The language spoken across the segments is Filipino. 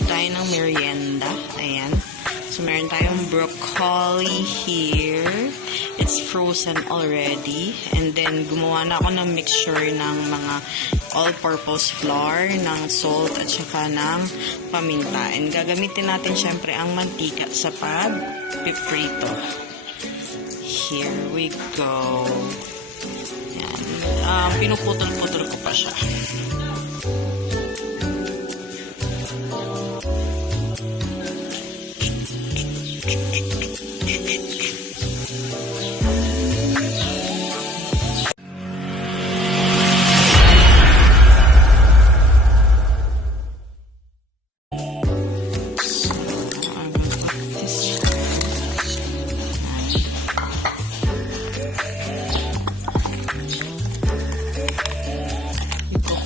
magluluto tayo ng merienda. Ayan. So, meron tayong broccoli here. It's frozen already. And then, gumawa na ako ng mixture ng mga all-purpose flour, ng salt, at saka ng paminta. And gagamitin natin syempre ang mantika sa pag-piprito. Here we go. Ayan. Pinuputol-putol ko pa siya.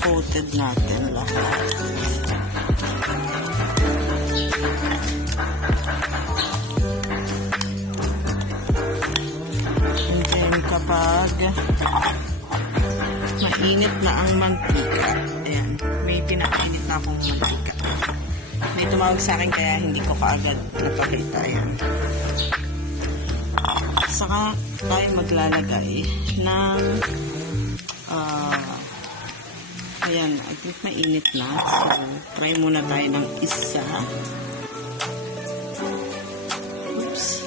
Coated natin lahat. And then kapag mainit na ang mantika, ayan, may pinainit na akong mantika. May tumawag sa akin kaya hindi ko kaagad napakita. Ayan. Saka tayo maglalagay ng ayan, I think mainit na. So, try muna tayo ng isa. Oops.